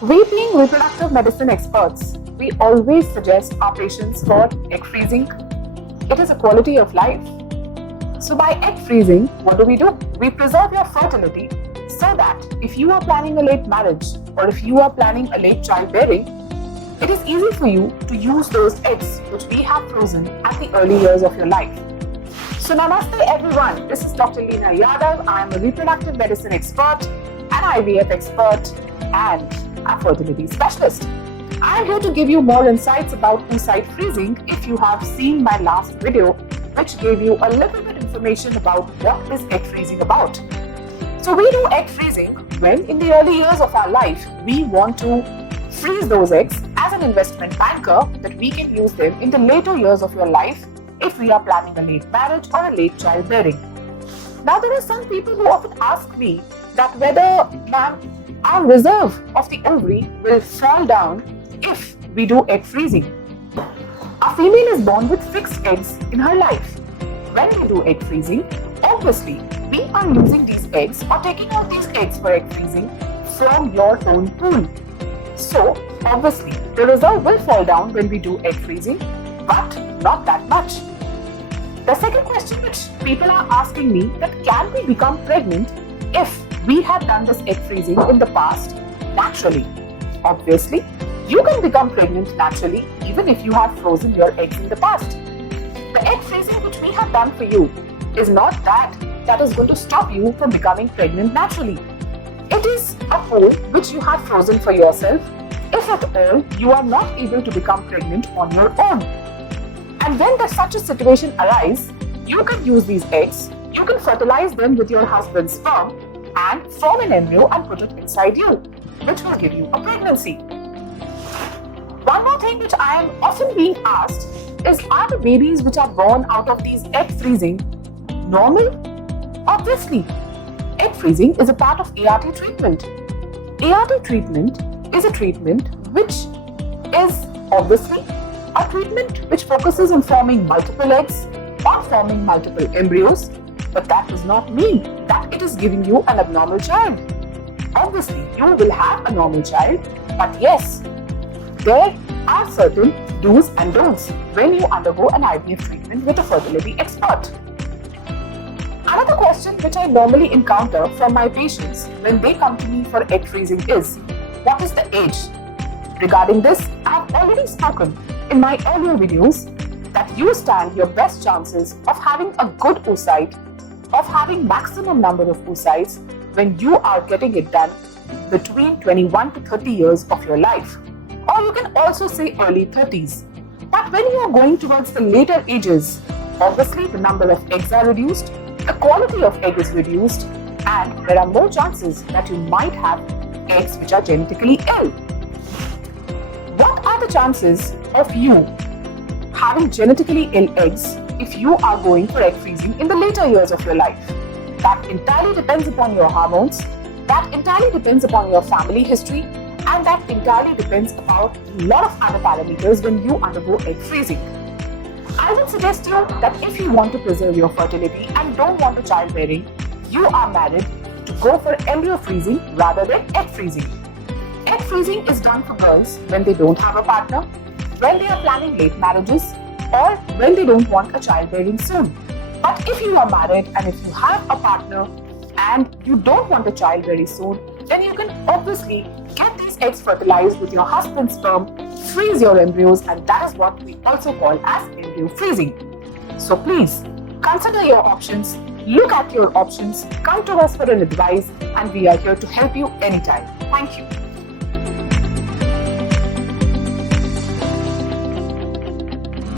We being reproductive medicine experts, we always suggest our patients for egg freezing. It is a quality of life. So by egg freezing, what do? We preserve your fertility so that if you are planning a late marriage or if you are planning a late childbearing, it is easy for you to use those eggs which we have frozen at the early years of your life. So namaste everyone, this is Dr. Leena Yadav. I am a reproductive medicine expert, an IVF expert and a fertility specialist. I am here to give you more insights about oocyte freezing if you have seen my last video which gave you a little bit information about what is egg freezing about. So we do egg freezing when in the early years of our life we want to freeze those eggs as an investment banker that we can use them in the later years of your life if we are planning a late marriage or a late childbearing. Now there are some people who often ask me that whether, ma'am, our reserve of the ovary will fall down if we do egg freezing. A female is born with fixed eggs in her life. When we do egg freezing, obviously we are using these eggs or taking out these eggs for egg freezing from your own pool. So obviously the reserve will fall down when we do egg freezing, but not that much. The second question which people are asking me that can we become pregnant if we have done this egg freezing in the past naturally? Obviously, you can become pregnant naturally even if you have frozen your eggs in the past. The egg freezing which we have done for you is not that is going to stop you from becoming pregnant naturally. It is a hole which you have frozen for yourself if at all you are not able to become pregnant on your own. And when such a situation arises, you can use these eggs, you can fertilize them with your husband's sperm and form an embryo and put it inside you, which will give you a pregnancy. One more thing which I am often being asked is, are the babies which are born out of these egg freezing normal? Obviously, egg freezing is a part of ART treatment. ART treatment is a treatment which is obviously a treatment which focuses on forming multiple eggs or forming multiple embryos, but that does not mean that it is giving you an abnormal child. Obviously, you will have a normal child, but yes, there are certain do's and don'ts when you undergo an IVF treatment with a fertility expert. Another question which I normally encounter from my patients when they come to me for egg freezing is, what is the age? Regarding this, I have already spoken in my earlier videos that you stand your best chances of having a good oocyte, of having maximum number of oocytes when you are getting it done between 21 to 30 years of your life. Or you can also say early 30s. But when you are going towards the later ages, obviously the number of eggs are reduced, the quality of egg is reduced, and there are more chances that you might have eggs which are genetically ill. What are the chances of you having genetically ill eggs if you are going for egg freezing in the later years of your life? That entirely depends upon your hormones, that entirely depends upon your family history, and that entirely depends about a lot of other parameters when you undergo egg freezing. I would suggest you that if you want to preserve your fertility and don't want a childbearing, you are married, to go for embryo freezing rather than egg freezing. Egg freezing is done for girls when they don't have a partner, when they are planning late marriages, or when they don't want a childbearing soon. But if you are married and if you have a partner and you don't want a child very soon, then you can obviously get these eggs fertilized with your husband's sperm, freeze your embryos, and that is what we also call as embryo freezing. So please consider your options, look at your options, come to us for an advice, and we are here to help you anytime. Thank you.